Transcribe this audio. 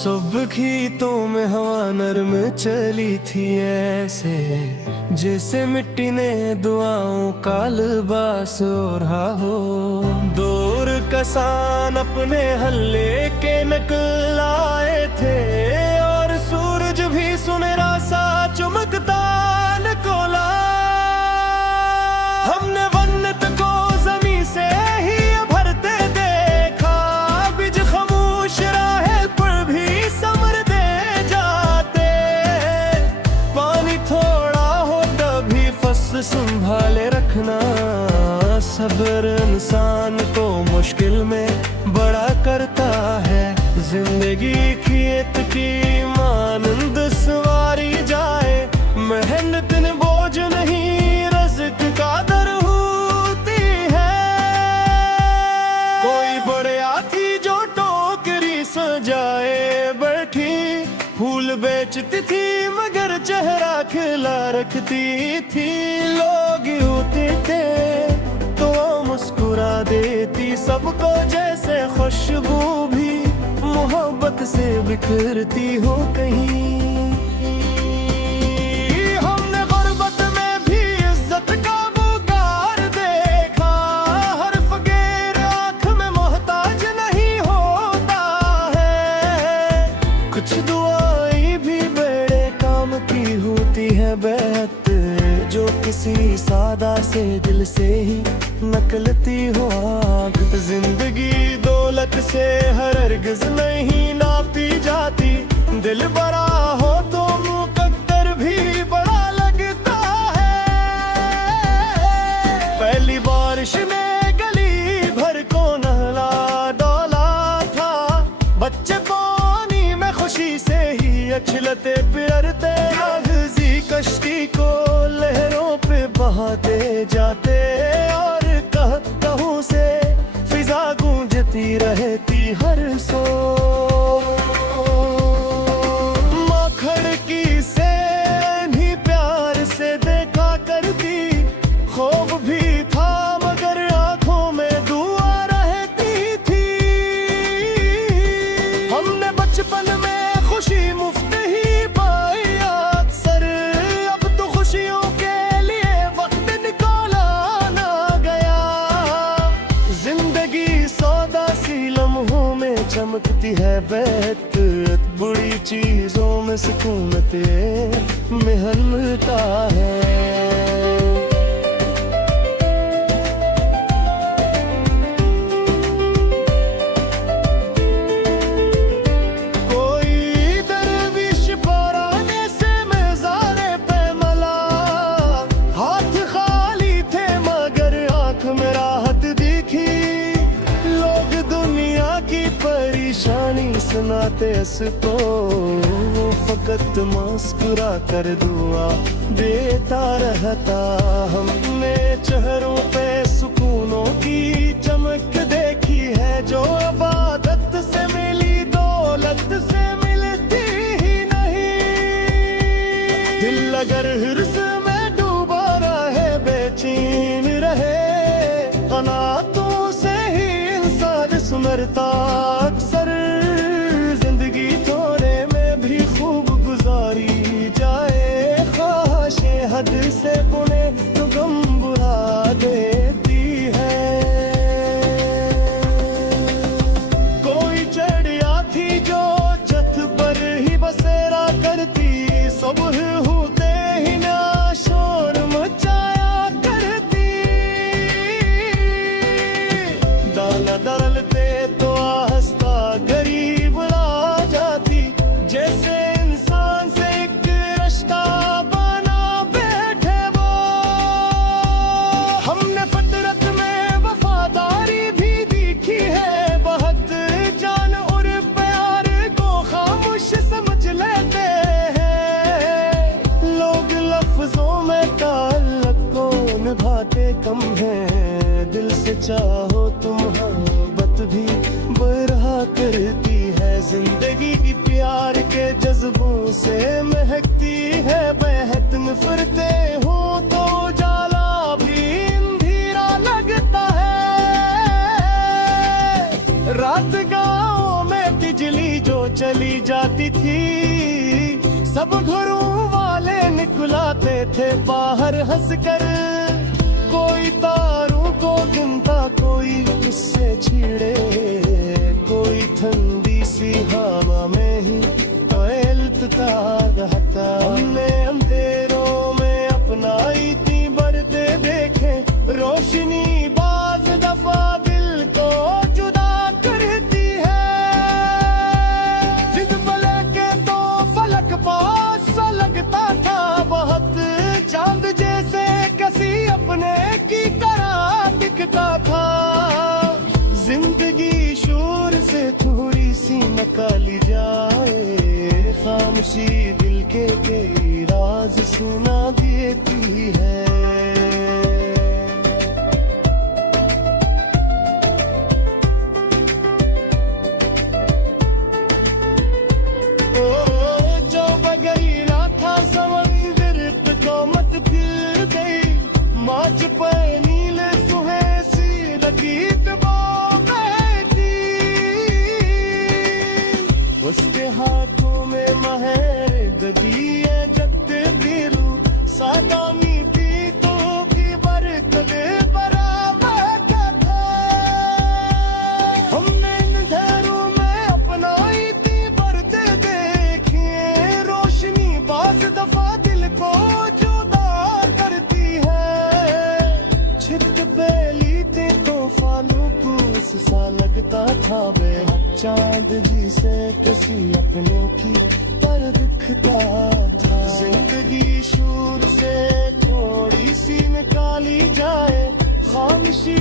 सुबह गीतों में हवा नरम चली थी ऐसे, जैसे मिट्टी ने दुआओं का लिबास ओढ़ा हो। दूर कसान अपने हल्ले के नकल आए थे, और सूरज भी सुनहरा सा चमकता निकला। हमने वन्नत को जमीन से ही भरते देखा, बीज खामोश राह पर भी समरते जाते। पानी थोड़ा हो तभी फसल संभाले रखना, सब्र इंसान को मुश्किल में बड़ा करता है। जिंदगी खेत की मानंद सवारी जाए, मेहनत ने बोझ नहीं रज़्क़ का दर होती है। कोई बड़े हाथी जो टोकरी सजाए बैठी, फूल बेचती थी मगर चेहरा खिला रखती थी। लोग होते थे तो मुस्कुरा देती सबको, जैसे खुशबू भी मोहब्बत से बिखरती हो कहीं। हमने गुर्बत में भी इज्जत का बुगार देखा, हर फकीर आँख में मोहताज नहीं होता है। कुछ दुआएं भी बड़े काम की होती है बेहतर, जो किसी सादा से दिल से ही निकलती हो आग। जिंदगी दौलत से हरगिज़ नहीं नापी जाती, दिल बड़ा हो तो मुकद्दर भी बड़ा लगता है। पहली बारिश ने गली भर को नहला डोला था, बच्चे पानी में खुशी से ही उछलते फिरते। कागज़ी कश्ती को लहरों पे बहाते जाते, और कहूँ से फिजा गूंजती रहती हर सो। माँ खिड़की से नहीं प्यार से देखा करती, खौफ भी था मगर आंखों में दुआ रहती थी। हमने बचपन में खुशी मुफ्त ही पाई अक्सर, अब तो खुशियों के लिए वक्त निकाला ना गया। जिंदगी सौदा सी लम्हों में चमकती है बेहतर, बुरी चीजों में सुकूनत मेहन मिलता है। सुनाते इसको वो फकत मुस्कुरा कर दुआ देता रहता। हमने चेहरों पे सुकूनों की चमक देखी है, जो इबादत से मिली दौलत से मिलती ही नहीं। दिल अगर हिर्स में डूबा रहे बेचैन रहे, क़नातों से ही इंसान सुनरता अक्सर। हद से पुणे तो गम बुरा देती है। कोई चिड़िया थी जो छत पर ही बसेरा करती, सुबह होते ही ना शोर मचाया करती। दाना डालते तो आस्था गरीब आ जाती, जैसे इंसान से एक रिश्ता कम है। दिल से चाहो तो मोहब्बत भी बरहा करती है। जिंदगी की प्यार के जज्बों से महकती है, बहत में फिरते हो तो उजाला भी अंधेरा लगता है। रात गाँव में बिजली जो चली जा थी। सब घरों वाले निकलाते थे बाहर हंसकर, कोई तारों को गिनता, कोई किससे छिड़े, कोई ठंडी सी हवा में ही टहलता रहता। हमने अंधेरों में अपना इतनी बढ़ते देखे रोशनी, बाज दफा दिल को जुदा करती है। जिद पले के तो फलक पास सा लगता था बहुत, चांद जैसे किसी अपने की तरह दिखता था। जिंदगी शोर से थोड़ी सी निकाली जाए, खामोशी दिल के कई राज सुना देती है। जो बगैरा था समंदर को मत फिर गई, माच पर नीले सुहे सी रगीत बैठी। उसके हाथों में महर ददिए जगते बिरू, सादा मीठी तो भी बरकत बराबर क्या था। हमने अंधेरों में अपना इतनी बढ़ते देखे रोशनी, बाज दफा दिल को जुदा करती है। छित पे लीते तो फालूकूस सा लगता था बेहद, चांद जी से किसी अपने की पर दिखता था। जिंदगी शूर से थोड़ी सी निकाली जाए, खामोशी